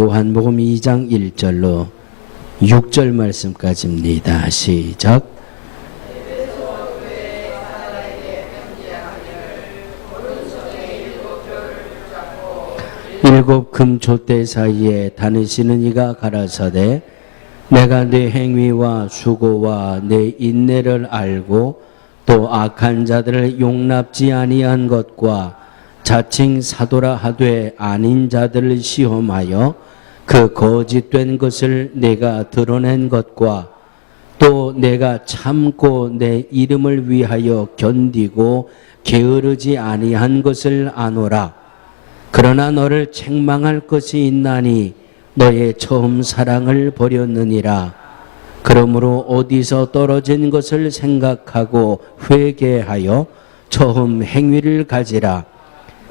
요한복음 2장 1절로 6절 말씀까지입니다. 시작. 일곱 금촛대 사이에 다니시는 이가 가라사대 내가 네 행위와 수고와 네 인내를 알고 또 악한 자들을 용납지 아니한 것과 자칭 사도라 하되 아닌 자들을 시험하여 그 거짓된 것을 내가 드러낸 것과 또 내가 참고 내 이름을 위하여 견디고 게으르지 아니한 것을 아노라. 그러나 너를 책망할 것이 있나니 너의 처음 사랑을 버렸느니라. 그러므로 어디서 떨어진 것을 생각하고 회개하여 처음 행위를 가지라.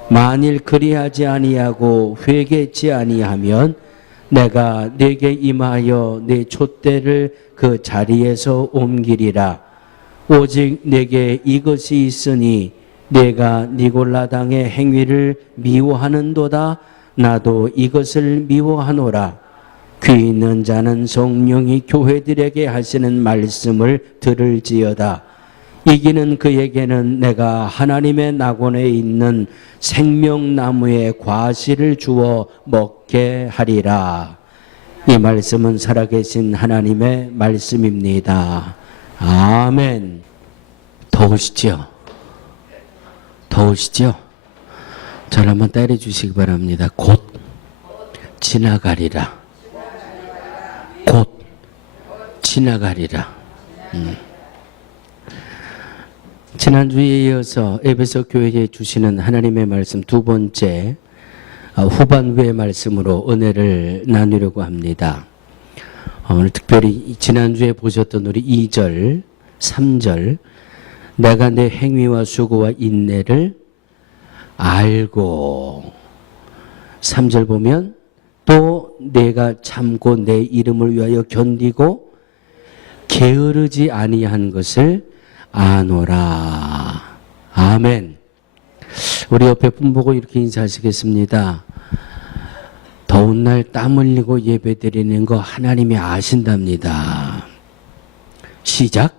만일 그리하지 아니하고 회개치 아니하면 내가 네게 임하여 네 촛대를 그 자리에서 옮기리라. 오직 내게 이것이 있으니 내가 니골라당의 행위를 미워하는도다. 나도 이것을 미워하노라. 귀 있는 자는 성령이 교회들에게 하시는 말씀을 들을지어다. 이기는 그에게는 내가 하나님의 낙원에 있는 생명나무의 과실을 주어 먹게 하리라. 이 말씀은 살아계신 하나님의 말씀입니다. 아멘. 더우시죠? 더우시죠? 저를 한번 따라 주시기 바랍니다. 곧 지나가리라. 곧 지나가리라. 지난주에 이어서 에베소 교회에 주시는 하나님의 말씀 두 번째 후반부의 말씀으로 은혜를 나누려고 합니다. 오늘 특별히 지난주에 보셨던 우리 2절, 3절 내가 내 행위와 수고와 인내를 알고 3절 보면 또 내가 참고 내 이름을 위하여 견디고 게으르지 아니한 것을 아노라. 아멘. 우리 옆에 분 보고 이렇게 인사하시겠습니다. 더운 날 땀 흘리고 예배 드리는 거 하나님이 아신답니다. 시작.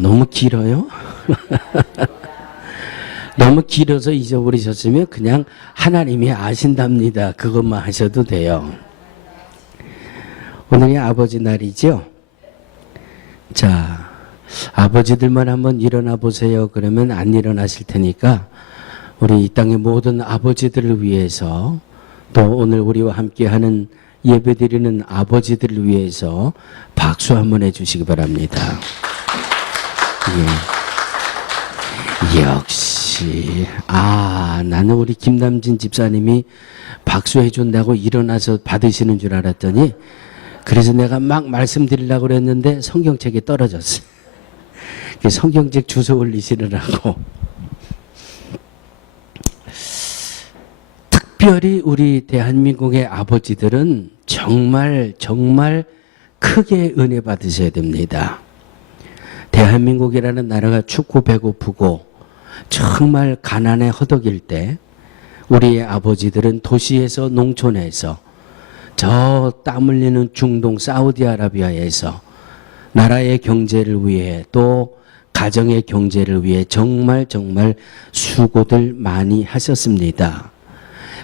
너무 길어요? 너무 길어서 잊어버리셨으면 그냥 하나님이 아신답니다. 그것만 하셔도 돼요. 오늘이 아버지 날이죠? 자, 아버지들만 한번 일어나 보세요. 그러면 안 일어나실 테니까 우리 이 땅의 모든 아버지들을 위해서 또 오늘 우리와 함께하는 예배드리는 아버지들을 위해서 박수 한번 해주시기 바랍니다. 예. 역시 나는 우리 김남진 집사님이 박수해 준다고 일어나서 받으시는 줄 알았더니 그래서 내가 막 말씀드리려고 그랬는데 성경책이 떨어졌어요. 성경책 주워 올리시느라고. 특별히 우리 대한민국의 아버지들은 정말 크게 은혜 받으셔야 됩니다. 대한민국이라는 나라가 춥고 배고프고 정말 가난에 허덕일 때 우리의 아버지들은 도시에서 농촌에서 저 땀 흘리는 중동 사우디아라비아에서 나라의 경제를 위해 또 가정의 경제를 위해 정말 수고들 많이 하셨습니다.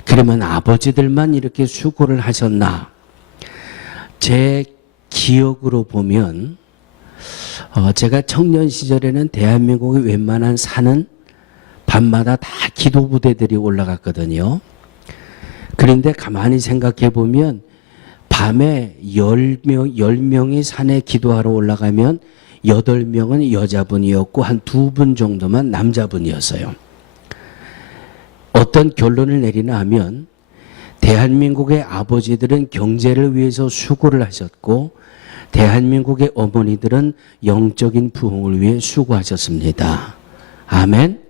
그러면 아버지들만 이렇게 수고를 하셨나? 제 기억으로 보면 제가 청년 시절에는 대한민국의 웬만한 산은 밤마다 다 기도 부대들이 올라갔거든요. 그런데 가만히 생각해 보면 밤에 10명이 산에 기도하러 올라가면 8명은 여자분이었고 한 2분 정도만 남자분이었어요. 어떤 결론을 내리나 하면 대한민국의 아버지들은 경제를 위해서 수고를 하셨고 대한민국의 어머니들은 영적인 부흥을 위해 수고하셨습니다. 아멘.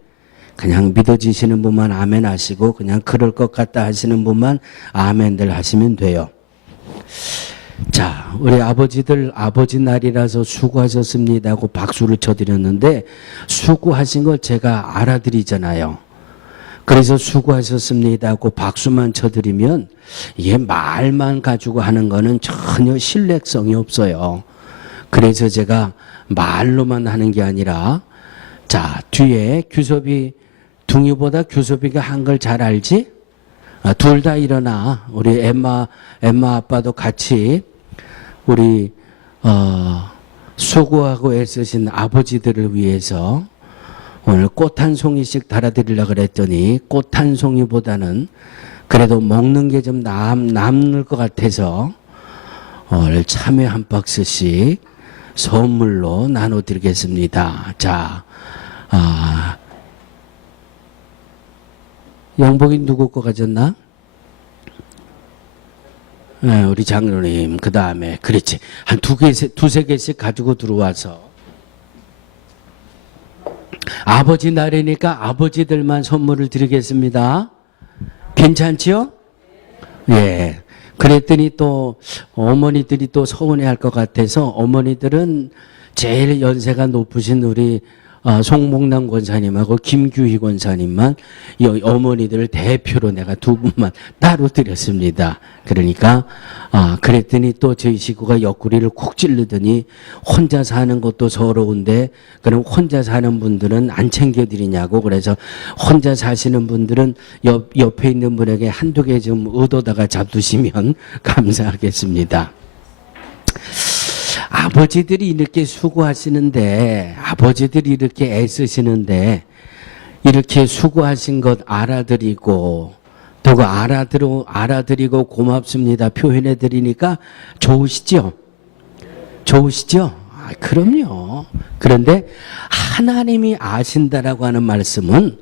그냥 믿어지시는 분만 아멘 하시고 그냥 그럴 것 같다 하시는 분만 아멘들 하시면 돼요. 자, 우리 아버지들 아버지 날이라서 수고하셨습니다 하고 박수를 쳐드렸는데 수고하신 걸 제가 알아드리잖아요. 그래서 수고하셨습니다 하고 박수만 쳐드리면 이게 말만 가지고 하는 거는 전혀 신뢰성이 없어요. 그래서 제가 말로만 하는 게 아니라, 자, 뒤에 규섭이, 둥이보다 규섭이가 한 걸 잘 알지? 둘 다 일어나. 우리 엠마 아빠도 같이 우리 수고하고 애쓰신 아버지들을 위해서 오늘 꽃 한 송이씩 달아드리려고 그랬더니 꽃 한 송이보다는 그래도 먹는 게 좀 남을 것 같아서 오늘 참외 한 박스씩 선물로 나눠드리겠습니다. 자, 영복이 누구 거 가졌나? 네, 우리 장로님. 그 다음에 그렇지. 한 두세 개씩 가지고 들어와서 아버지 날이니까 아버지들만 선물을 드리겠습니다. 괜찮지요? 예. 그랬더니 또 어머니들이 또 서운해할 것 같아서 어머니들은 제일 연세가 높으신 우리 송목남 권사님하고 김규희 권사님만 이 어머니들을 대표로 내가 두 분만 따로 드렸습니다. 그러니까 그랬더니 또 저희 식구가 옆구리를 콕 찌르더니 혼자 사는 것도 서러운데 그럼 혼자 사는 분들은 안 챙겨드리냐고. 그래서 혼자 사시는 분들은 옆에 있는 분에게 한두 개 좀 얻어다가 잡두시면 감사하겠습니다. 아버지들이 이렇게 수고하시는데, 아버지들이 이렇게 애쓰시는데 이렇게 수고하신 것 알아드리고 또 그 알아드리고 고맙습니다 표현해 드리니까 좋으시죠? 좋으시죠? 그럼요. 그런데 하나님이 아신다라고 하는 말씀은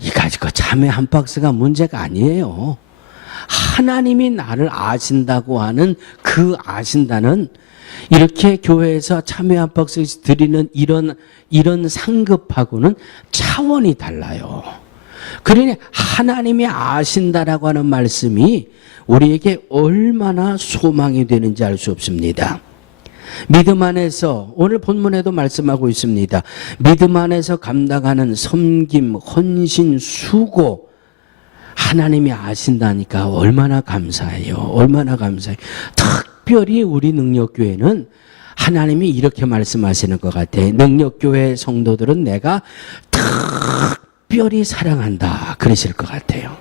이 가지고 참외 한 박스가 문제가 아니에요. 하나님이 나를 아신다고 하는 그 아신다는 이렇게 교회에서 참외 한 박스씩 드리는 이런 상급하고는 차원이 달라요. 그러니 하나님이 아신다라고 하는 말씀이 우리에게 얼마나 소망이 되는지 알 수 없습니다. 믿음 안에서 오늘 본문에도 말씀하고 있습니다. 믿음 안에서 감당하는 섬김, 헌신, 수고 하나님이 아신다니까 얼마나 감사해요. 얼마나 감사해요. 특별히 우리 능력교회는 하나님이 이렇게 말씀하시는 것 같아요. 능력교회 성도들은 내가 특별히 사랑한다 그러실 것 같아요.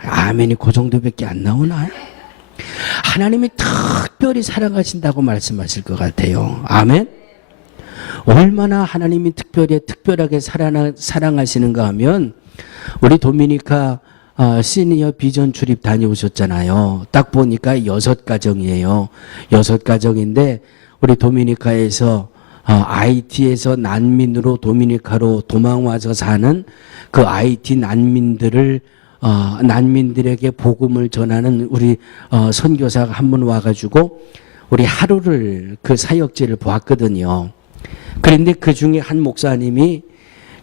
아멘이 그 정도밖에 안 나오나요? 하나님이 특별히 사랑하신다고 말씀하실 것 같아요. 아멘. 얼마나 하나님이 특별하게 사랑하시는가 하면 우리 도미니카 시니어 비전 출입 다녀오셨잖아요. 딱 보니까 6가정이에요. 6가정인데 우리 도미니카에서 IT에서 난민으로 도미니카로 도망와서 사는 그 IT 난민들에게 복음을 전하는 우리 선교사가 한 분 와가지고 우리 하루를 그 사역지를 보았거든요. 그런데 그 중에 한 목사님이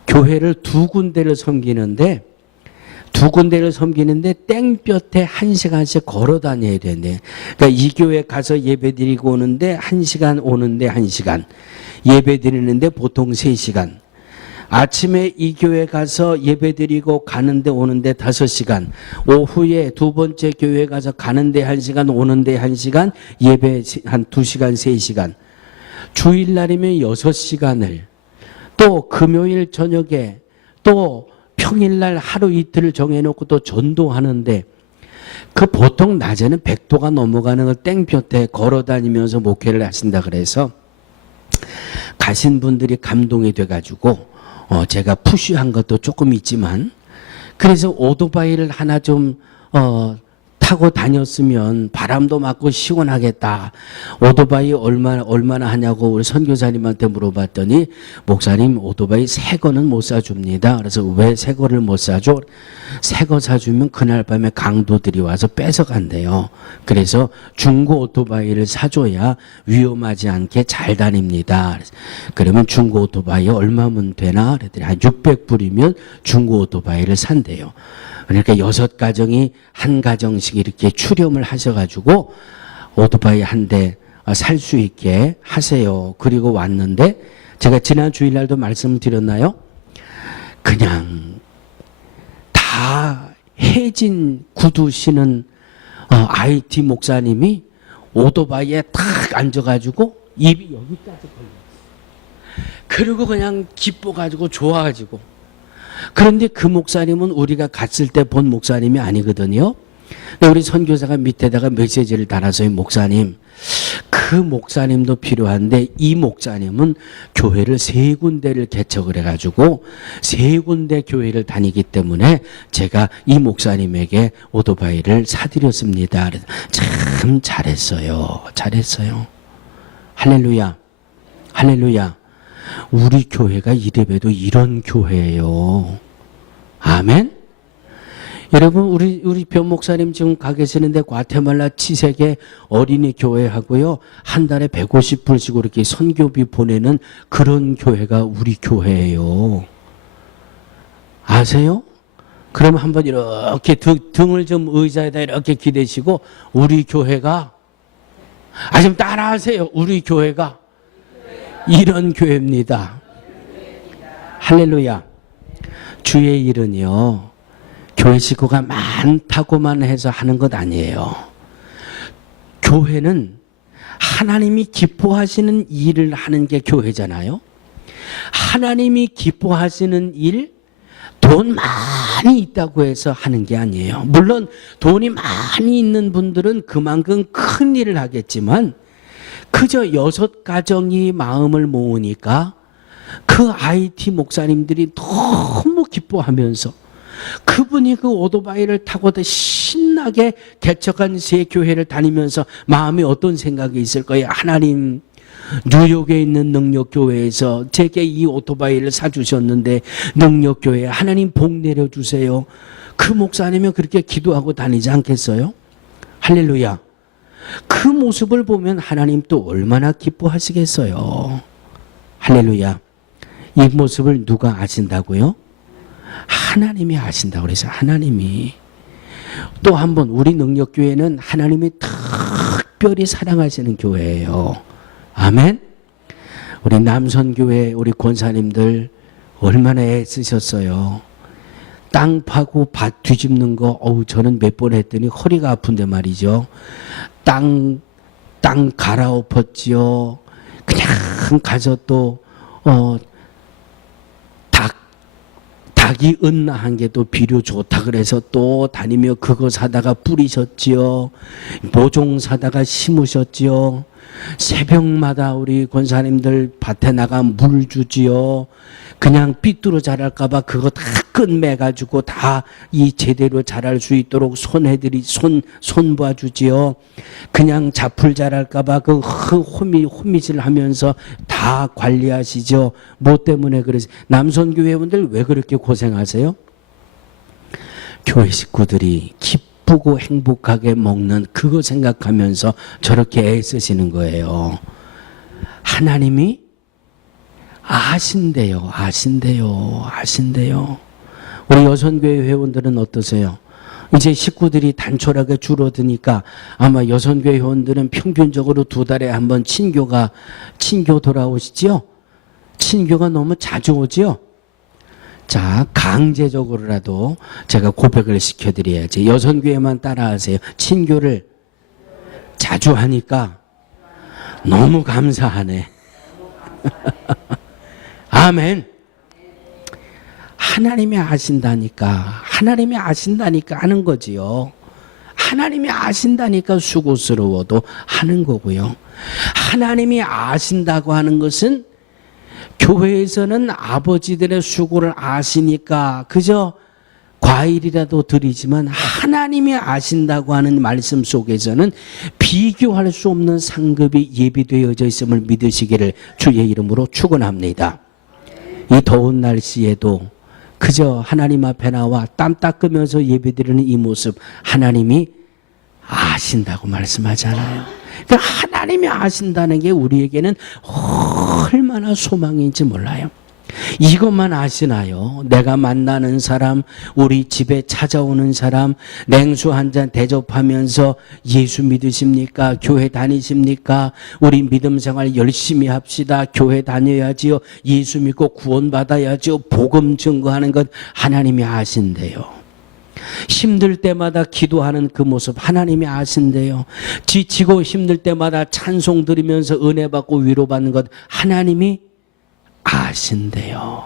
교회를 두 군데를 섬기는데 땡볕에 1시간씩 걸어 다녀야 되네. 그러니까 이 교회 가서 예배 드리고 오는데 1시간, 오는데 1시간, 예배 드리는데 보통 3시간, 아침에 이 교회 가서 예배 드리고 가는데 오는데 5시간, 오후에 두 번째 교회 가서 가는데 1시간, 오는데 1시간, 예배 한 2시간, 3시간, 주일날이면 6시간을, 또 금요일 저녁에 또 평일날 하루 이틀을 정해놓고 또 전도하는데 그 보통 낮에는 100도가 넘어가는 걸 땡볕에 걸어다니면서 목회를 하신다 그래서 가신 분들이 감동이 돼가지고 제가 푸쉬한 것도 조금 있지만 그래서 오토바이를 하나 좀 타고 다녔으면 바람도 맞고 시원하겠다. 오토바이 얼마나 하냐고 우리 선교사님한테 물어봤더니 목사님 오토바이 새 거는 못 사줍니다. 그래서 왜 새 거를 못 사줘? 새 거 사주면 그날 밤에 강도들이 와서 뺏어간대요. 그래서 중고 오토바이를 사줘야 위험하지 않게 잘 다닙니다. 그러면 중고 오토바이 얼마면 되나? 그랬더니 한 600불이면 중고 오토바이를 산대요. 그러니까 6가정이 한 가정씩 이렇게 출염을 하셔가지고 오토바이 한 대 살 수 있게 하세요. 그리고 왔는데 제가 지난 주일날도 말씀드렸나요? 그냥 다 해진 구두 신은 IT 목사님이 오토바이에 탁 앉아가지고 입이 여기까지 걸렸어요. 그리고 그냥 기뻐가지고 좋아가지고. 그런데 그 목사님은 우리가 갔을 때 본 목사님이 아니거든요. 우리 선교사가 밑에다가 메시지를 달아서요. 목사님, 그 목사님도 필요한데 이 목사님은 교회를 3군데를 개척을 해가지고 3군데 교회를 다니기 때문에 제가 이 목사님에게 오토바이를 사드렸습니다. 참 잘했어요. 잘했어요. 할렐루야. 할렐루야. 우리 교회가 이래봬도 이런 교회예요. 아멘. 여러분, 우리 변 목사님 지금 가 계시는데 과테말라 치세계 어린이 교회 하고요. 한 달에 150불씩 이렇게 선교비 보내는 그런 교회가 우리 교회예요. 아세요? 그럼 한번 이렇게 등을 좀 의자에다 이렇게 기대시고 우리 교회가 좀 따라하세요. 우리 교회가 이런 교회입니다. 할렐루야. 주의 일은요. 교회 식구가 많다고만 해서 하는 것 아니에요. 교회는 하나님이 기뻐하시는 일을 하는 게 교회잖아요. 하나님이 기뻐하시는 일, 돈 많이 있다고 해서 하는 게 아니에요. 물론 돈이 많이 있는 분들은 그만큼 큰 일을 하겠지만 그저 6가정이 마음을 모으니까 그 IT 목사님들이 너무 기뻐하면서 그분이 그 오토바이를 타고도 신나게 개척한 새 교회를 다니면서 마음에 어떤 생각이 있을 거예요? 하나님, 뉴욕에 있는 능력교회에서 제게 이 오토바이를 사주셨는데 능력교회 하나님 복 내려주세요. 그 목사님은 그렇게 기도하고 다니지 않겠어요? 할렐루야. 그 모습을 보면 하나님 또 얼마나 기뻐하시겠어요? 할렐루야. 이 모습을 누가 아신다고요? 하나님이 아신다고 그래서 하나님이. 또 한 번 우리 능력교회는 하나님이 특별히 사랑하시는 교회예요. 아멘. 우리 남선교회 우리 권사님들 얼마나 애쓰셨어요. 땅 파고 밭 뒤집는 거 저는 몇 번 했더니 허리가 아픈데 말이죠. 땅 갈아엎었지요. 그냥 가서 또 닭이 은나한 게 또 비료 좋다 그래서 또 다니며 그거 사다가 뿌리셨지요. 모종 사다가 심으셨지요. 새벽마다 우리 권사님들 밭에 나가 물 주지요. 그냥 삐뚤어 자랄까봐 그거 다 끝매가지고 다 이 제대로 자랄 수 있도록 손봐 주지요. 그냥 잡풀 자랄까봐 그 호미질 하면서 다 관리하시죠. 뭐 때문에 그러세요? 남선교회분들 왜 그렇게 고생하세요? 교회 식구들이 기쁘고 행복하게 먹는 그거 생각하면서 저렇게 애쓰시는 거예요. 하나님이 아신대요. 우리 여선교회 회원들은 어떠세요? 이제 식구들이 단촐하게 줄어드니까 아마 여선교회 회원들은 평균적으로 2달에 한 번 친교 돌아오시죠? 친교가 너무 자주 오죠? 자, 강제적으로라도 제가 고백을 시켜드려야지. 여선교회만 따라하세요. 친교를 자주 하니까 너무 감사하네. 아멘. 하나님이 아신다니까 하는 거지요. 하나님이 아신다니까 수고스러워도 하는 거고요. 하나님이 아신다고 하는 것은 교회에서는 아버지들의 수고를 아시니까 그저 과일이라도 드리지만 하나님이 아신다고 하는 말씀 속에서는 비교할 수 없는 상급이 예비되어져 있음을 믿으시기를 주의 이름으로 축원합니다. 이 더운 날씨에도 그저 하나님 앞에 나와 땀 닦으면서 예배드리는 이 모습 하나님이 아신다고 말씀하잖아요. 그러니까 하나님이 아신다는 게 우리에게는 얼마나 소망인지 몰라요. 이것만 아시나요? 내가 만나는 사람, 우리 집에 찾아오는 사람, 냉수 한 잔 대접하면서 예수 믿으십니까? 교회 다니십니까? 우리 믿음 생활 열심히 합시다. 교회 다녀야지요. 예수 믿고 구원받아야지요. 복음 증거하는 것 하나님이 아신대요. 힘들 때마다 기도하는 그 모습 하나님이 아신대요. 지치고 힘들 때마다 찬송 드리면서 은혜 받고 위로받는 것 하나님이 아신대요.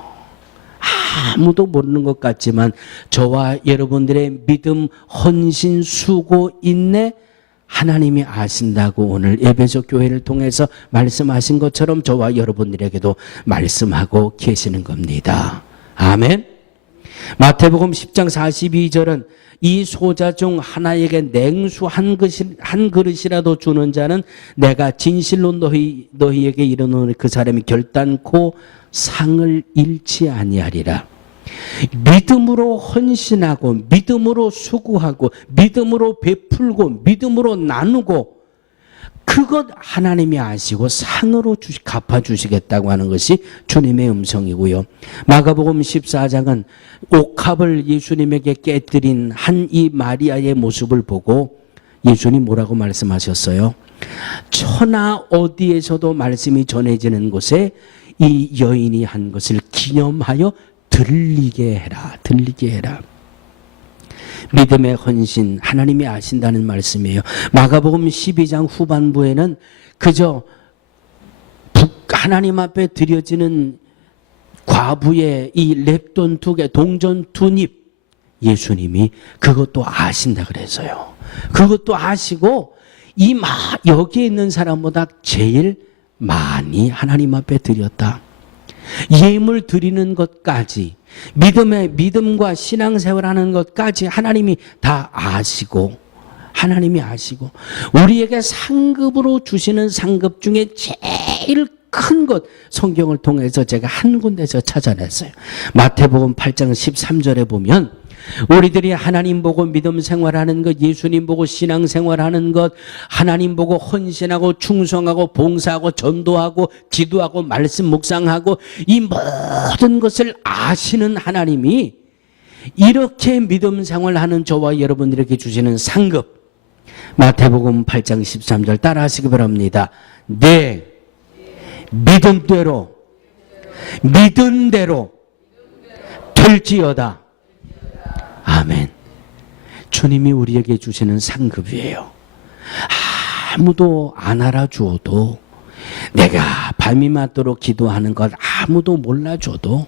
아무도 모르는 것 같지만 저와 여러분들의 믿음, 헌신, 수고, 인내 하나님이 아신다고 오늘 에베소 교회를 통해서 말씀하신 것처럼 저와 여러분들에게도 말씀하고 계시는 겁니다. 아멘. 마태복음 10장 42절은 이 소자 중 하나에게 냉수 한 그릇이라도 주는 자는 내가 진실로 너희에게 이르노니 그 사람이 결단코 상을 잃지 아니하리라. 믿음으로 헌신하고 믿음으로 수고하고 믿음으로 베풀고 믿음으로 나누고 그것 하나님이 아시고 상으로 갚아주시겠다고 하는 것이 주님의 음성이고요. 마가복음 14장은 옥합을 예수님에게 깨뜨린 한 이 마리아의 모습을 보고 예수님 뭐라고 말씀하셨어요? 천하 어디에서도 말씀이 전해지는 곳에 이 여인이 한 것을 기념하여 들리게 해라. 들리게 해라. 믿음의 헌신 하나님이 아신다는 말씀이에요. 마가복음 12장 후반부에는 그저 하나님 앞에 드려지는 과부의 이 렙돈 2개 동전 2잎 예수님이 그것도 아신다 그래서요. 그것도 아시고 여기에 있는 사람보다 제일 많이 하나님 앞에 드렸다. 예물 드리는 것까지 믿음과 신앙생활하는 것까지 하나님이 다 아시고 하나님이 아시고 우리에게 상급으로 주시는 상급 중에 제일 큰 것 성경을 통해서 제가 한 군데서 찾아냈어요. 마태복음 8장 13절에 보면 우리들이 하나님 보고 믿음 생활하는 것, 예수님 보고 신앙 생활하는 것, 하나님 보고 헌신하고 충성하고 봉사하고 전도하고 기도하고 말씀 묵상하고 이 모든 것을 아시는 하나님이 이렇게 믿음 생활하는 저와 여러분들에게 주시는 상급 마태복음 8장 13절 따라하시기 바랍니다. 네, 믿은 대로 될지어다. 아멘. 주님이 우리에게 주시는 상급이에요. 아무도 안 알아주어도 내가 밤이 맞도록 기도하는 것 아무도 몰라줘도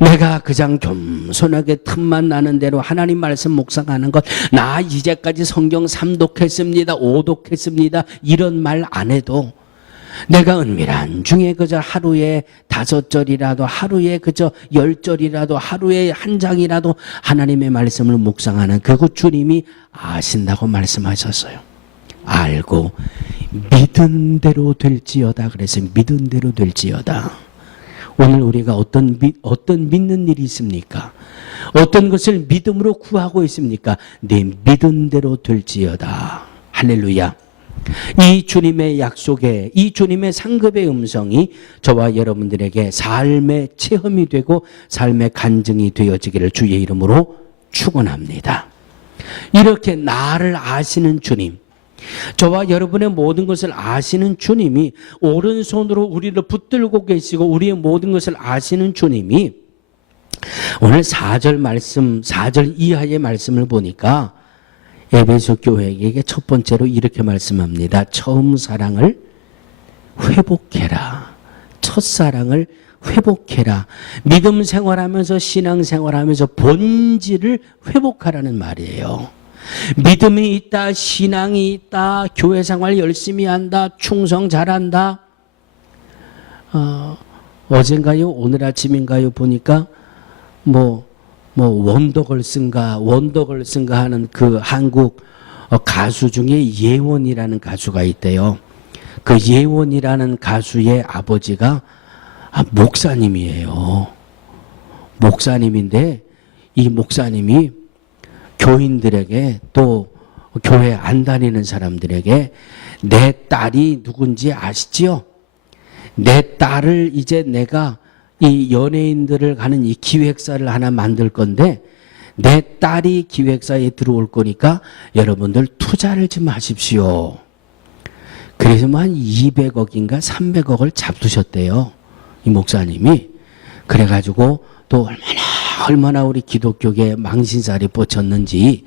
내가 그냥 겸손하게 틈만 나는 대로 하나님 말씀 묵상하는 것 나 이제까지 성경 3독했습니다 5독했습니다 이런 말 안 해도 내가 은밀한 중에 그저 하루에 5절이라도 하루에 그저 10절이라도 하루에 한 장이라도 하나님의 말씀을 묵상하는 그것 주님이 아신다고 말씀하셨어요. 알고 믿은 대로 될지어다 그래서 믿은 대로 될지어다. 오늘 우리가 어떤 믿는 일이 있습니까? 어떤 것을 믿음으로 구하고 있습니까? 내 믿은 대로 될지어다. 할렐루야. 이 주님의 약속에 이 주님의 상급의 음성이 저와 여러분들에게 삶의 체험이 되고 삶의 간증이 되어지기를 주의 이름으로 축원합니다. 이렇게 나를 아시는 주님, 저와 여러분의 모든 것을 아시는 주님이 오른손으로 우리를 붙들고 계시고 우리의 모든 것을 아시는 주님이 오늘 4절 이하의 말씀을 보니까 에베소 교회에게 첫 번째로 이렇게 말씀합니다. 처음 사랑을 회복해라. 첫사랑을 회복해라. 믿음 생활하면서 신앙 생활하면서 본질을 회복하라는 말이에요. 믿음이 있다, 신앙이 있다, 교회 생활 열심히 한다, 충성 잘한다. 어젠가요? 오늘 아침인가요? 보니까 원더걸스인가 하는 그 한국 가수 중에 예원이라는 가수가 있대요. 그 예원이라는 가수의 아버지가 목사님이에요. 목사님인데 이 목사님이 교인들에게 또 교회 안 다니는 사람들에게 내 딸이 누군지 아시지요? 내 딸을 이제 내가 이 연예인들을 가는 이 기획사를 하나 만들 건데 내 딸이 기획사에 들어올 거니까 여러분들 투자를 좀 하십시오. 그래서 한 200억인가 300억을 잡두셨대요. 이 목사님이. 그래가지고 또 얼마나 얼마나 우리 기독교계 망신살이 뻗쳤는지,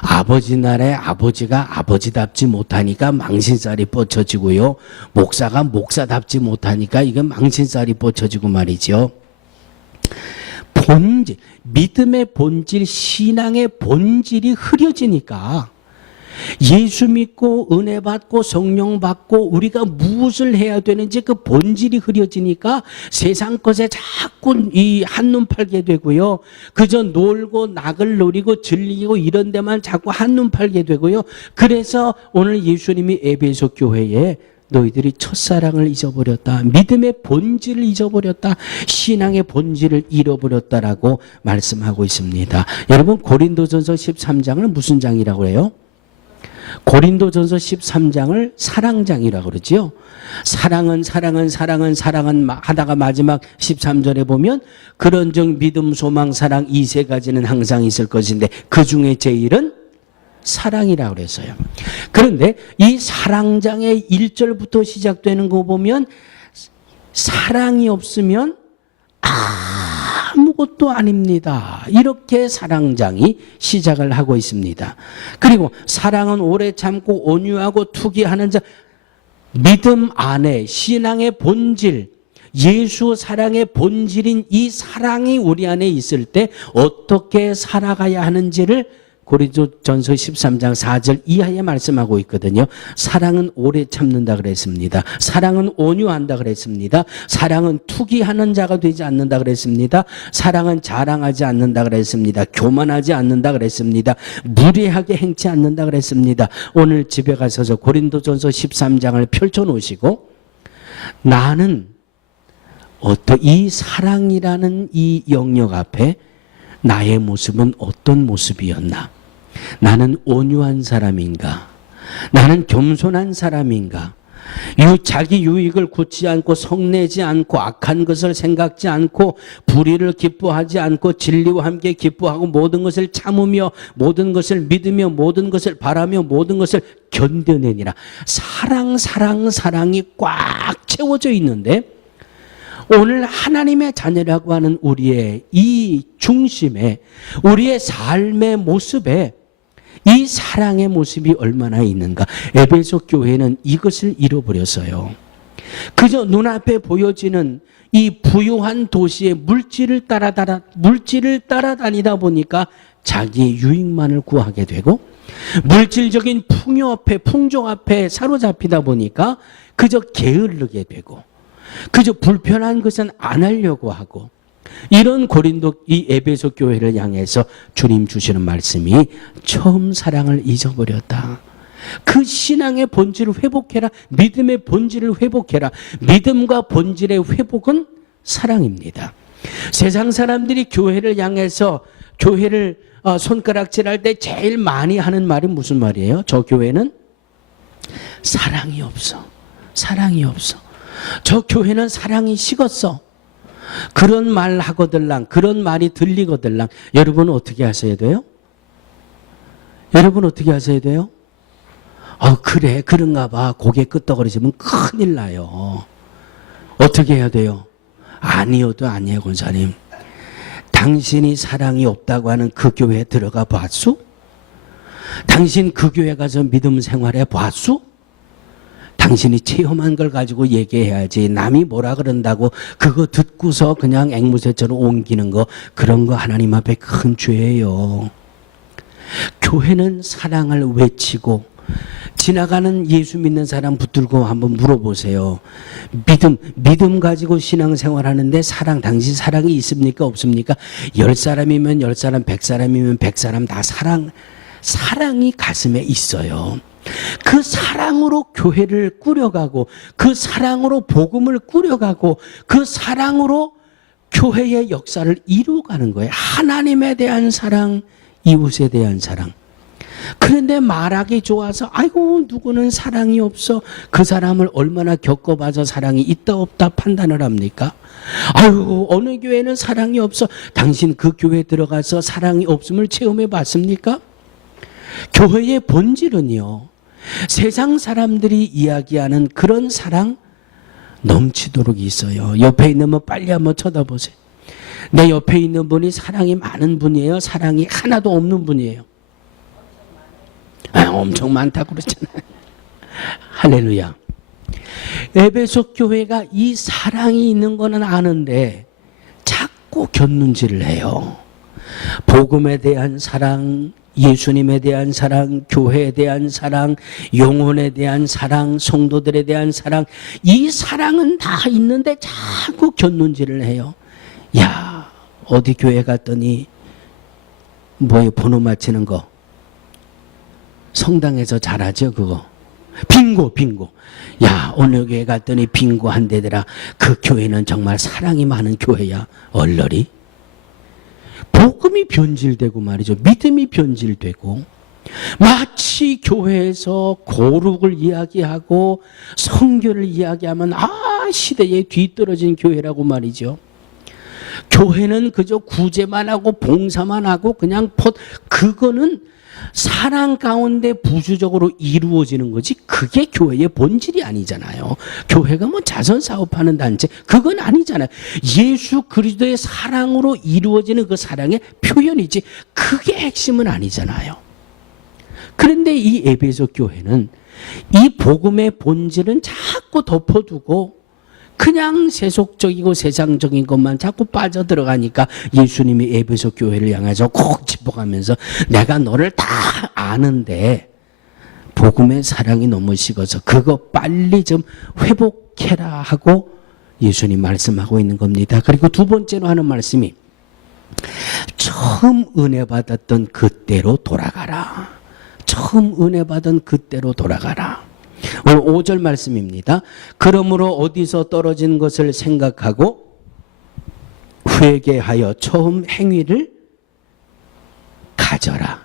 아버지 날에 아버지가 아버지답지 못하니까 망신살이 뻗쳐지고요. 목사가 목사답지 못하니까 이건 망신살이 뻗쳐지고 말이죠. 본질, 믿음의 본질, 신앙의 본질이 흐려지니까 예수 믿고 은혜 받고 성령 받고 우리가 무엇을 해야 되는지 그 본질이 흐려지니까 세상 것에 자꾸 이 한눈 팔게 되고요. 그저 놀고 낙을 노리고 즐기고 이런 데만 자꾸 한눈 팔게 되고요. 그래서 오늘 예수님이 에베소 교회에 너희들이 첫사랑을 잊어버렸다. 믿음의 본질을 잊어버렸다. 신앙의 본질을 잃어버렸다라고 말씀하고 있습니다. 여러분 고린도전서 13장을 무슨 장이라고 해요? 고린도전서 13장을 사랑장이라고 그러지요. 사랑은 하다가 마지막 13절에 보면 그런즉 믿음 소망 사랑 이 세 가지는 항상 있을 것인데 그 중에 제일은 사랑이라고 그랬어요. 그런데 이 사랑장의 1절부터 시작되는 거 보면 사랑이 없으면 아무것도 아닙니다. 이렇게 사랑장이 시작을 하고 있습니다. 그리고 사랑은 오래 참고 온유하고 투기하는 자, 믿음 안에 신앙의 본질, 예수 사랑의 본질인 이 사랑이 우리 안에 있을 때 어떻게 살아가야 하는지를 고린도전서 13장 4절 이하에 말씀하고 있거든요. 사랑은 오래 참는다 그랬습니다. 사랑은 온유한다 그랬습니다. 사랑은 투기하는 자가 되지 않는다 그랬습니다. 사랑은 자랑하지 않는다 그랬습니다. 교만하지 않는다 그랬습니다. 무례하게 행치 않는다 그랬습니다. 오늘 집에 가셔서 고린도전서 13장을 펼쳐놓으시고 나는 이 사랑이라는 이 영역 앞에 나의 모습은 어떤 모습이었나? 나는 온유한 사람인가? 나는 겸손한 사람인가? 자기 유익을 굳지 않고 성내지 않고 악한 것을 생각지 않고 불의를 기뻐하지 않고 진리와 함께 기뻐하고 모든 것을 참으며 모든 것을 믿으며 모든 것을 바라며 모든 것을 견뎌내니라. 사랑이 꽉 채워져 있는데 오늘 하나님의 자녀라고 하는 우리의 이 중심에 우리의 삶의 모습에 이 사랑의 모습이 얼마나 있는가. 에베소 교회는 이것을 잃어버렸어요. 그저 눈앞에 보여지는 이 부유한 도시의 물질을 따라다니다 보니까 자기의 유익만을 구하게 되고 물질적인 풍족 앞에 사로잡히다 보니까 그저 게으르게 되고 그저 불편한 것은 안 하려고 하고 이런 이 에베소 교회를 향해서 주님 주시는 말씀이 처음 사랑을 잊어버렸다. 그 신앙의 본질을 회복해라. 믿음의 본질을 회복해라. 믿음과 본질의 회복은 사랑입니다. 세상 사람들이 교회를 향해서 교회를 손가락질할 때 제일 많이 하는 말이 무슨 말이에요? 저 교회는 사랑이 없어. 사랑이 없어. 저 교회는 사랑이 식었어. 그런 말 하거들랑 그런 말이 들리거들랑 여러분은 어떻게 하셔야 돼요? 여러분 어떻게 하셔야 돼요? 그래 그런가 봐. 고개 끄덕거리시면 큰일 나요. 어떻게 해야 돼요? 아니어도 아니에요 권사님. 당신이 사랑이 없다고 하는 그 교회에 들어가 봤수? 당신 그 교회 가서 믿음 생활해 봤수? 당신이 체험한 걸 가지고 얘기해야지. 남이 뭐라 그런다고 그거 듣고서 그냥 앵무새처럼 옮기는 거, 그런 거 하나님 앞에 큰 죄예요. 교회는 사랑을 외치고 지나가는 예수 믿는 사람 붙들고 한번 물어보세요. 믿음 가지고 신앙생활 하는데 당신 사랑이 있습니까 없습니까? 10사람이면 10사람, 100사람이면 100사람 다 사랑이 가슴에 있어요. 그 사랑으로 교회를 꾸려가고 그 사랑으로 복음을 꾸려가고 그 사랑으로 교회의 역사를 이루어가는 거예요. 하나님에 대한 사랑, 이웃에 대한 사랑. 그런데 말하기 좋아서 아이고 누구는 사랑이 없어. 그 사람을 얼마나 겪어봐서 사랑이 있다 없다 판단을 합니까? 아이고 어느 교회는 사랑이 없어. 당신 그 교회 들어가서 사랑이 없음을 체험해 봤습니까? 교회의 본질은요, 세상 사람들이 이야기하는 그런 사랑 넘치도록 있어요. 옆에 있는 분 빨리 한번 쳐다보세요. 내 옆에 있는 분이 사랑이 많은 분이에요? 사랑이 하나도 없는 분이에요? 엄청 많다고 그러잖아요. 할렐루야. 에베소 교회가 이 사랑이 있는 거는 아는데 자꾸 곁눈질을 해요. 복음에 대한 사랑, 예수님에 대한 사랑, 교회에 대한 사랑, 영혼에 대한 사랑, 성도들에 대한 사랑, 이 사랑은 다 있는데 자꾸 곁눈질을 해요. 야, 어디 교회 갔더니 뭐에 번호 맞히는 거 성당에서 잘하죠, 그거. 빙고. 야, 어느 교회 갔더니 빙고 한대더라. 그 교회는 정말 사랑이 많은 교회야. 얼러리. 복음이 변질되고 말이죠. 믿음이 변질되고 마치 교회에서 거룩을 이야기하고 성결을 이야기하면 시대에 뒤떨어진 교회라고 말이죠. 교회는 그저 구제만 하고 봉사만 하고 그냥 그거는 사랑 가운데 부수적으로 이루어지는 거지 그게 교회의 본질이 아니잖아요. 교회가 뭐 자선 사업하는 단체 그건 아니잖아요. 예수 그리스도의 사랑으로 이루어지는 그 사랑의 표현이지 그게 핵심은 아니잖아요. 그런데 이 에베소 교회는 이 복음의 본질은 자꾸 덮어두고 그냥 세속적이고 세상적인 것만 자꾸 빠져들어가니까 예수님이 에베소 교회를 향해서 콕 짚어가면서 내가 너를 다 아는데 복음의 사랑이 너무 식어서 그거 빨리 좀 회복해라 하고 예수님 말씀하고 있는 겁니다. 그리고 두 번째로 하는 말씀이 처음 은혜 받았던 그때로 돌아가라. 처음 은혜 받은 그때로 돌아가라. 오늘 5절 말씀입니다. 그러므로 어디서 떨어진 것을 생각하고 회개하여 처음 행위를 가져라.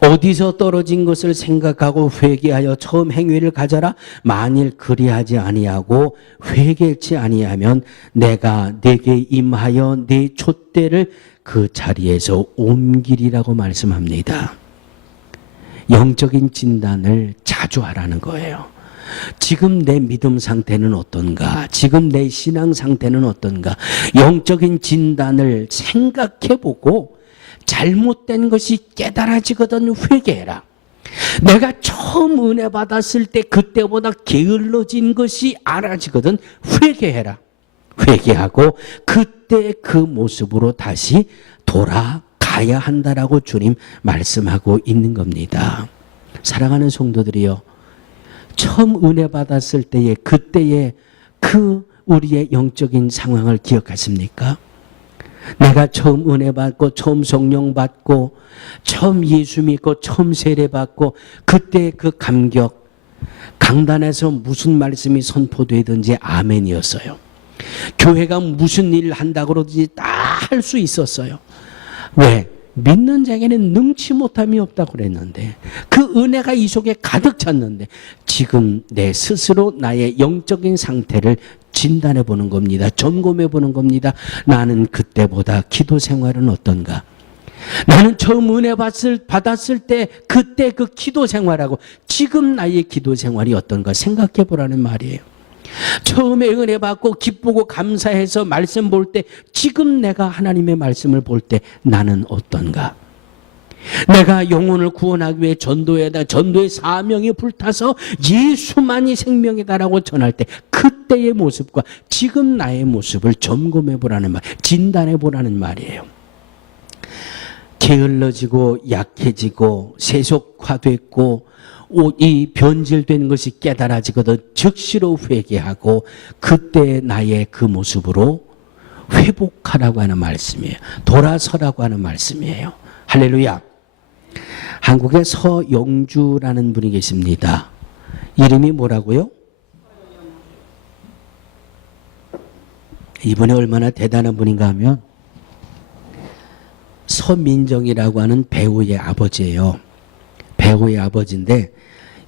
어디서 떨어진 것을 생각하고 회개하여 처음 행위를 가져라. 만일 그리하지 아니하고 회개치 아니하면 내가 네게 임하여 네 촛대를 그 자리에서 옮기리라고 말씀합니다. 영적인 진단을 자주 하라는 거예요. 지금 내 믿음 상태는 어떤가? 지금 내 신앙 상태는 어떤가? 영적인 진단을 생각해보고 잘못된 것이 깨달아지거든 회개해라. 내가 처음 은혜 받았을 때 그때보다 게을러진 것이 알아지거든 회개해라. 회개하고 그때 그 모습으로 다시 돌아가야 한다라고 주님 말씀하고 있는 겁니다. 사랑하는 성도들이요, 처음 은혜 받았을 때의 그때의 그 우리의 영적인 상황을 기억하십니까? 내가 처음 은혜 받고 처음 성령 받고 처음 예수 믿고 처음 세례 받고 그때 그 감격, 강단에서 무슨 말씀이 선포되든지 아멘이었어요. 교회가 무슨 일을 한다고 그러든지 다 할 수 있었어요. 왜? 믿는 자에게는 능치 못함이 없다고 그랬는데 그 은혜가 이 속에 가득 찼는데 지금 내 스스로 나의 영적인 상태를 진단해 보는 겁니다. 점검해 보는 겁니다. 나는 그때보다 기도 생활은 어떤가? 나는 처음 은혜 받았을 때 그때 그 기도 생활하고 지금 나의 기도 생활이 어떤가 생각해 보라는 말이에요. 처음에 은혜 받고 기쁘고 감사해서 말씀 볼 때 지금 내가 하나님의 말씀을 볼 때 나는 어떤가? 내가 영혼을 구원하기 위해 전도의 사명이 불타서 예수만이 생명이다라고 전할 때 그때의 모습과 지금 나의 모습을 점검해 보라는 말, 진단해 보라는 말이에요. 게을러지고 약해지고 세속화됐고 이 변질된 것이 깨달아지거든 즉시로 회개하고 그때 나의 그 모습으로 회복하라고 하는 말씀이에요. 돌아서라고 하는 말씀이에요. 할렐루야. 한국에 서영주라는 분이 계십니다. 이름이 뭐라고요? 이분이 얼마나 대단한 분인가 하면 서민정이라고 하는 배우의 아버지예요. 배우의 아버지인데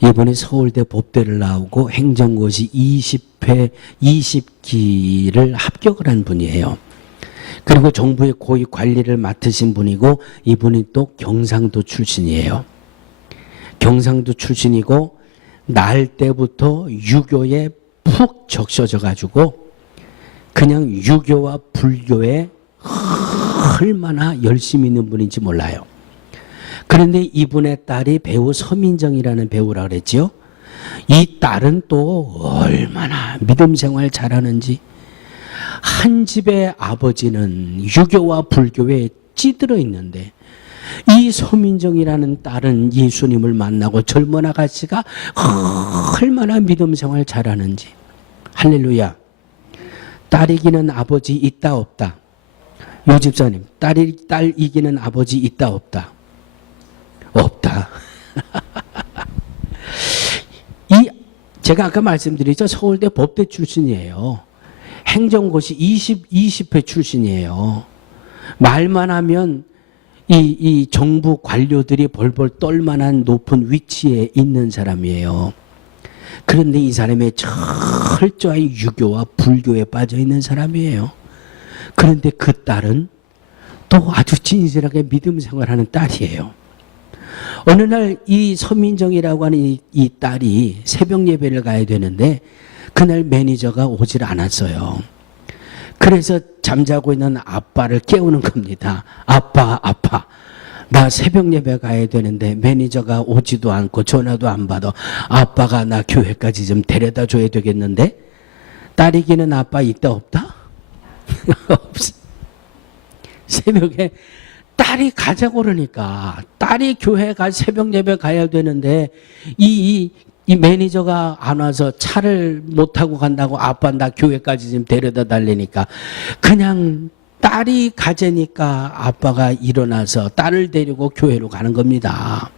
이분이 서울대 법대를 나오고 행정고시 20기를 합격을 한 분이에요. 그리고 정부의 고위 관리를 맡으신 분이고 이분이 또 경상도 출신이에요. 경상도 출신이고 날 때부터 유교에 푹 적셔져 가지고 그냥 유교와 불교에 얼마나 열심히 있는 분인지 몰라요. 그런데 이분의 딸이 배우 서민정이라는 배우라 그랬죠. 이 딸은 또 얼마나 믿음 생활 잘하는지. 한 집의 아버지는 유교와 불교에 찌들어 있는데 이 서민정이라는 딸은 예수님을 만나고 젊은 아가씨가 얼마나 믿음 생활 잘하는지. 할렐루야. 딸 이기는 아버지 있다 없다? 요 집사님, 딸 이기는 아버지 있다 없다? 없다. 제가 아까 말씀드렸죠. 서울대 법대 출신이에요. 행정고시 20회 출신이에요. 말만 하면 이 정부 관료들이 벌벌 떨만한 높은 위치에 있는 사람이에요. 그런데 이 사람이 철저히 유교와 불교에 빠져 있는 사람이에요. 그런데 그 딸은 또 아주 진실하게 믿음 생활하는 딸이에요. 어느 날 이 서민정이라고 하는 이 딸이 새벽 예배를 가야 되는데 그날 매니저가 오질 않았어요. 그래서 잠자고 있는 아빠를 깨우는 겁니다. 아빠, 나 새벽 예배 가야 되는데 매니저가 오지도 않고 전화도 안 받아. 아빠가 나 교회까지 좀 데려다 줘야 되겠는데? 딸이기는 아빠 있다 없다? 없어. 새벽에 딸이 가자고 그러니까 딸이 교회 새벽 예배 가야 되는데 이 매니저가 안 와서 차를 못 타고 간다고 아빠 나 교회까지 좀 데려다 달래니까 그냥 딸이 가자니까 아빠가 일어나서 딸을 데리고 교회로 가는 겁니다.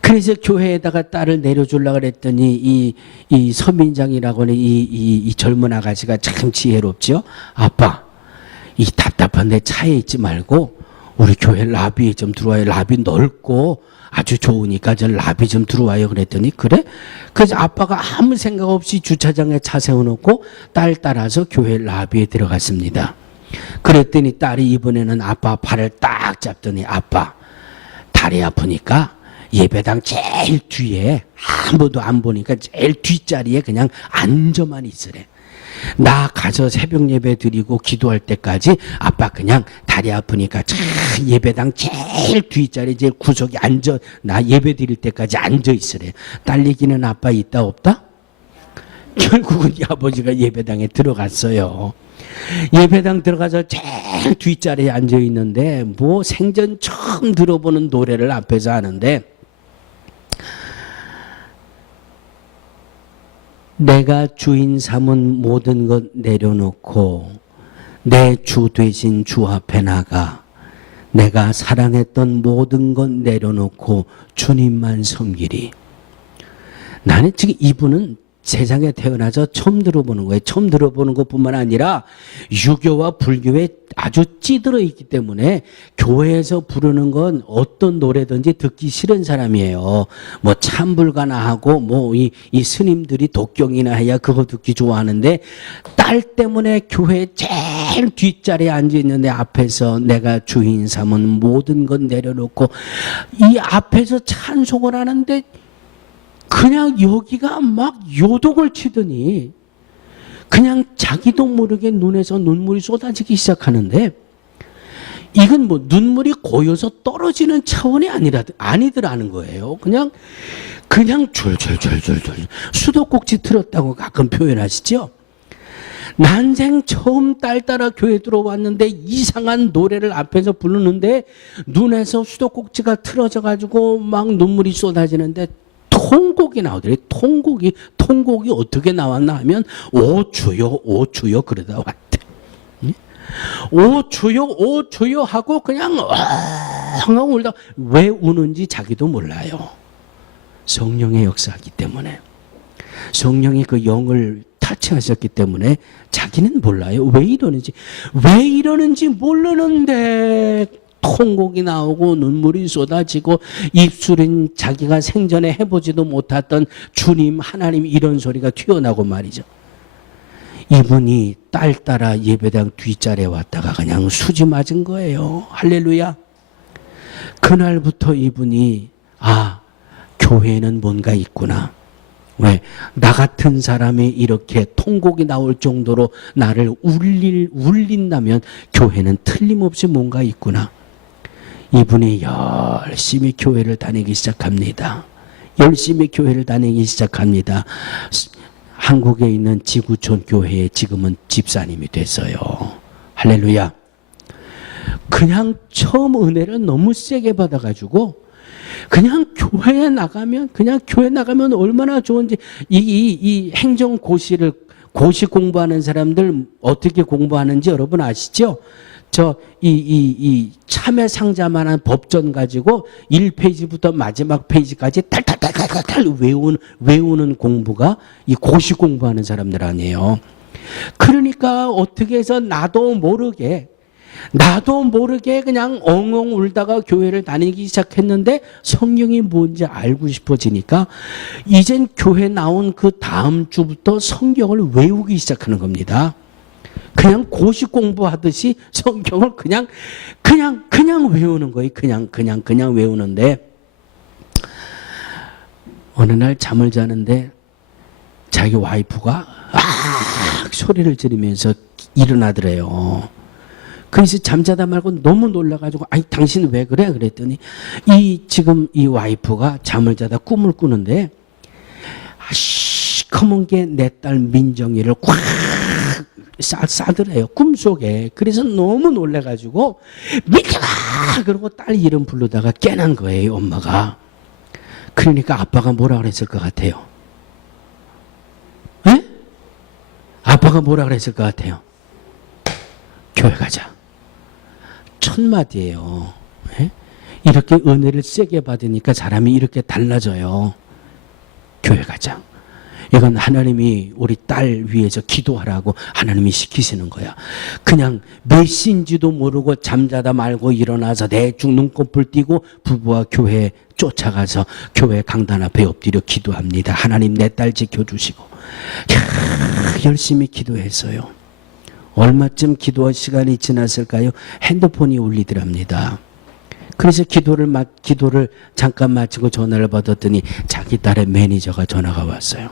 그래서 교회에다가 딸을 내려주려고 그랬더니 이 서민장이라고 하는 이 젊은 아가씨가 참 지혜롭죠. 아빠, 이 답답한 내 차에 있지 말고 우리 교회 라비에 좀 들어와요. 라비 넓고 아주 좋으니까 저 라비 좀 들어와요. 그랬더니 그래? 그래서 아빠가 아무 생각 없이 주차장에 차 세워놓고 딸 따라서 교회 라비에 들어갔습니다. 그랬더니 딸이 이번에는 아빠 팔을 딱 잡더니 아빠 다리 아프니까 예배당 제일 뒤에 아무도 안 보니까 제일 뒷자리에 그냥 앉아만 있으래. 나 가서 새벽 예배 드리고 기도할 때까지 아빠 그냥 다리 아프니까 예배당 제일 뒷자리 제일 구석에 앉아 나 예배 드릴 때까지 앉아 있으래. 딸리기는 아빠 있다 없다? 결국은 이 아버지가 예배당에 들어갔어요. 예배당 들어가서 제일 뒷자리에 앉아 있는데 뭐 생전 처음 들어보는 노래를 앞에서 하는데 내가 주인 삼은 모든 것 내려놓고 내 주 되신 주 앞에 나가 내가 사랑했던 모든 것 내려놓고 주님만 섬기리. 나는 지금 이분은 세상에 태어나서 처음 들어보는 거예요. 처음 들어보는 것뿐만 아니라 유교와 불교에 아주 찌들어 있기 때문에 교회에서 부르는 건 어떤 노래든지 듣기 싫은 사람이에요. 뭐 참불가나 하고 뭐 이 스님들이 독경이나 해야 그거 듣기 좋아하는데 딸 때문에 교회 제일 뒷자리에 앉아 있는데 앞에서 내가 주인 삼은 모든 것 내려놓고 이 앞에서 찬송을 하는데 그냥 여기가 막 요독을 치더니 그냥 자기도 모르게 눈에서 눈물이 쏟아지기 시작하는데 이건 뭐 눈물이 고여서 떨어지는 차원이 아니더라는 거예요. 그냥 줄줄줄줄줄 수도꼭지 틀었다고 가끔 표현하시죠. 난생 처음 딸 따라 교회 들어왔는데 이상한 노래를 앞에서 부르는데 눈에서 수도꼭지가 틀어져 가지고 막 눈물이 쏟아지는데 통곡이 나오더래. 통곡이 어떻게 나왔나 하면 오 주여 그러다 왔대. 오 주여 하고 그냥 엉엉 울다. 왜 우는지 자기도 몰라요. 성령의 역사이기 때문에. 성령이 그 영을 타치하셨기 때문에 자기는 몰라요. 왜 이러는지 모르는데 통곡이 나오고 눈물이 쏟아지고 입술은 자기가 생전에 해보지도 못했던 주님 하나님 이런 소리가 튀어나오고 말이죠. 이분이 딸 따라 예배당 뒷자리에 왔다가 그냥 수지 맞은 거예요. 할렐루야. 그날부터 이분이 교회에는 뭔가 있구나. 왜? 나 같은 사람이 이렇게 통곡이 나올 정도로 나를 울린다면 교회는 틀림없이 뭔가 있구나. 이분이 열심히 교회를 다니기 시작합니다. 열심히 교회를 다니기 시작합니다. 한국에 있는 지구촌 교회에 지금은 집사님이 됐어요. 할렐루야. 그냥 처음 은혜를 너무 세게 받아가지고 그냥 교회 나가면 얼마나 좋은지 이 행정고시를 고시 공부하는 사람들 어떻게 공부하는지 여러분 아시죠? 이 참여 상자만한 법전 가지고 1페이지부터 마지막 페이지까지 탈탈탈탈탈 외우는 공부가 이 고시 공부하는 사람들 아니에요. 그러니까 어떻게 해서 나도 모르게 그냥 엉엉 울다가 교회를 다니기 시작했는데 성경이 뭔지 알고 싶어지니까 이젠 교회 나온 그 다음 주부터 성경을 외우기 시작하는 겁니다. 그냥 고시 공부하듯이 성경을 그냥 외우는 거예요. 그냥 외우는데 어느 날 잠을 자는데 자기 와이프가 소리를 지르면서 일어나더래요. 그래서 잠자다 말고 너무 놀라가지고 아니 당신 왜 그래? 그랬더니 지금 이 와이프가 잠을 자다 꿈을 꾸는데 시커먼 게 내 딸 민정이를 꽉 싸더래요. 꿈속에. 그래서 너무 놀래가지고 민정아! 그러고 딸 이름 부르다가 깨난 거예요. 엄마가. 그러니까 아빠가 뭐라 그랬을 것 같아요? 에? 아빠가 뭐라 그랬을 것 같아요? 교회 가자. 첫 마디예요. 에? 이렇게 은혜를 세게 받으니까 사람이 이렇게 달라져요. 교회 가자. 이건 하나님이 우리 딸 위해서 기도하라고 하나님이 시키시는 거야. 그냥 몇 시인지도 모르고 잠자다 말고 일어나서 대충 눈곱을 띄고 부부와 교회에 쫓아가서 교회 강단 앞에 엎드려 기도합니다. 하나님 내 딸 지켜주시고. 열심히 기도했어요. 얼마쯤 기도할 시간이 지났을까요? 핸드폰이 울리더랍니다. 그래서 기도를 잠깐 마치고 전화를 받았더니 자기 딸의 매니저가 전화가 왔어요.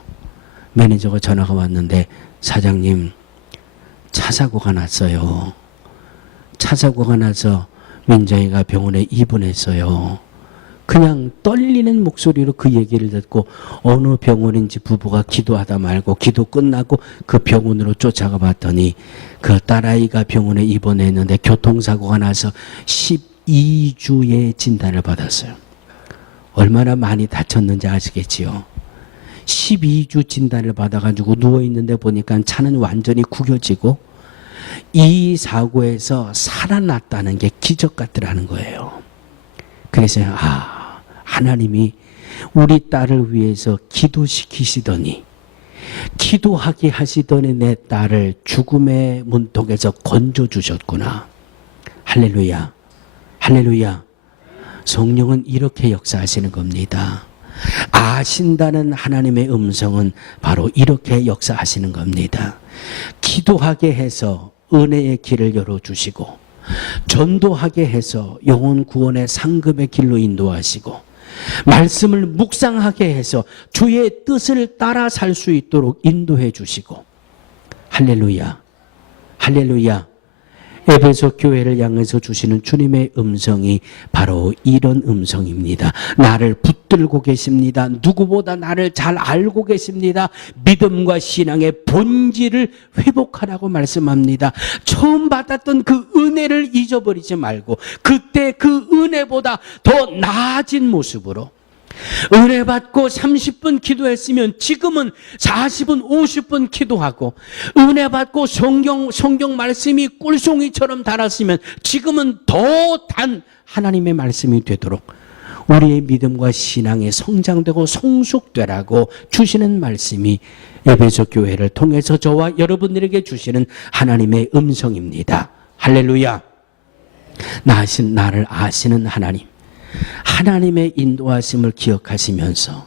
매니저가 전화가 왔는데 사장님 차 사고가 났어요. 차 사고가 나서 민정이가 병원에 입원했어요. 그냥 떨리는 목소리로 그 얘기를 듣고 어느 병원인지 부부가 기도하다 말고 기도 끝나고 그 병원으로 쫓아가 봤더니 그 딸아이가 병원에 입원했는데 교통사고가 나서 12주의 진단을 받았어요. 얼마나 많이 다쳤는지 아시겠지요? 12주 진단을 받아가지고 누워있는데 보니까 차는 완전히 구겨지고 이 사고에서 살아났다는 게 기적 같더라는 거예요. 그래서 하나님이 우리 딸을 위해서 기도시키시더니 기도하게 하시더니 내 딸을 죽음의 문턱에서 건져주셨구나. 할렐루야. 할렐루야. 성령은 이렇게 역사하시는 겁니다. 아신다는 하나님의 음성은 바로 이렇게 역사하시는 겁니다. 기도하게 해서 은혜의 길을 열어주시고 전도하게 해서 영혼 구원의 상급의 길로 인도하시고 말씀을 묵상하게 해서 주의 뜻을 따라 살 수 있도록 인도해 주시고 할렐루야. 할렐루야. 에베소 교회를 향해서 주시는 주님의 음성이 바로 이런 음성입니다. 나를 붙들고 계십니다. 누구보다 나를 잘 알고 계십니다. 믿음과 신앙의 본질을 회복하라고 말씀합니다. 처음 받았던 그 은혜를 잊어버리지 말고 그때 그 은혜보다 더 나아진 모습으로 은혜 받고 30분 기도했으면 지금은 40분, 50분 기도하고 은혜 받고 성경 말씀이 꿀송이처럼 달았으면 지금은 더 단 하나님의 말씀이 되도록 우리의 믿음과 신앙에 성장되고 성숙되라고 주시는 말씀이 에베소 교회를 통해서 저와 여러분들에게 주시는 하나님의 음성입니다. 할렐루야. 나를 아시는 하나님, 하나님의 인도하심을 기억하시면서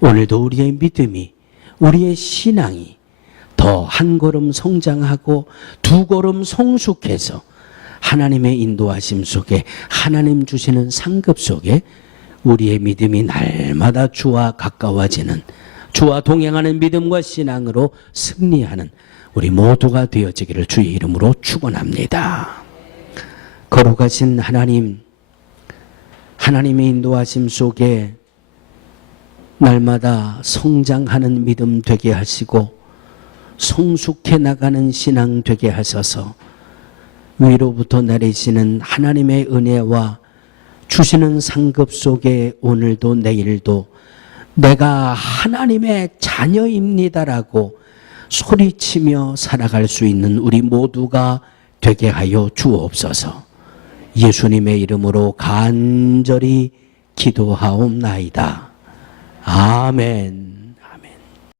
오늘도 우리의 믿음이, 우리의 신앙이 더 한 걸음 성장하고 두 걸음 성숙해서 하나님의 인도하심 속에 하나님 주시는 상급 속에 우리의 믿음이 날마다 주와 가까워지는 주와 동행하는 믿음과 신앙으로 승리하는 우리 모두가 되어지기를 주의 이름으로 축원합니다. 거룩하신 하나님, 하나님의 인도하심 속에 날마다 성장하는 믿음 되게 하시고 성숙해 나가는 신앙 되게 하셔서 위로부터 내리시는 하나님의 은혜와 주시는 상급 속에 오늘도 내일도 내가 하나님의 자녀입니다라고 소리치며 살아갈 수 있는 우리 모두가 되게 하여 주옵소서. 예수님의 이름으로 간절히 기도하옵나이다. 아멘.